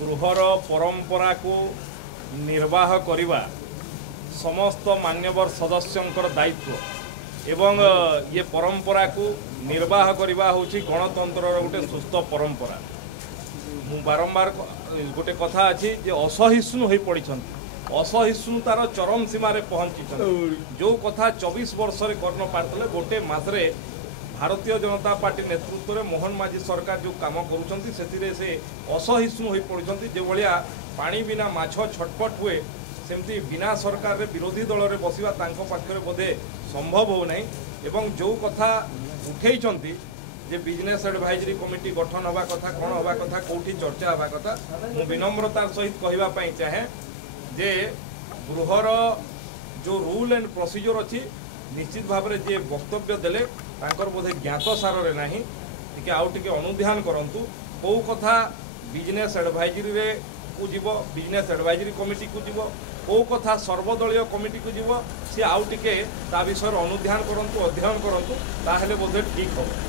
गृहर परंपरा को निर्वाह करवा समस्त मान्यवर सदस्यंकर दायित्व एवं ये परंपरा को निर्वाह करवा होची गणतंत्र गोटे सुस्थ परंपरा। मु बारंबार गोटे कथा अच्छी जे असहिष्णु हो पड़ी असहिष्णुतार चरम सीमार पहुंची जो कथा 24 वर्ष कर पारे गोटे मासरे भारतीय जनता पार्टी नेतृत्व में मोहन माझी सरकार जो काम करुँच से असहिष्णु हो पड़ती जो भाया पानी बिना माछ छटपट हुए सेमती बिना सरकार रे विरोधी दल में बसवा पाखे बोधे संभव हो नहीं एवं जो कथा उठे जे बिजनेस एडवाइजरी कमिटी गठन हवा कथा कौन हवा कथा कौटी चर्चा हवा कथा मु विनम्रतार सहित कहवाई चाहे जे गृहर जो रूल एंड प्रोसीजर अच्छी निश्चित भाव में जे वक्तव्य देले तांकर बोधे ज्ञात सारे ना टी आउ टे अनुध्यान करूँ कौ कथा बिजनेस एडवाइजरी रे को जीव बिजनेस एडवाइजरी कमिटी को जीव कौ कथा सर्वदलीय कमिटी को जीव सी आउ टे ता विषय अनुध्यान करूँ अध्ययन करूँ ताहले बोधे ठीक हम।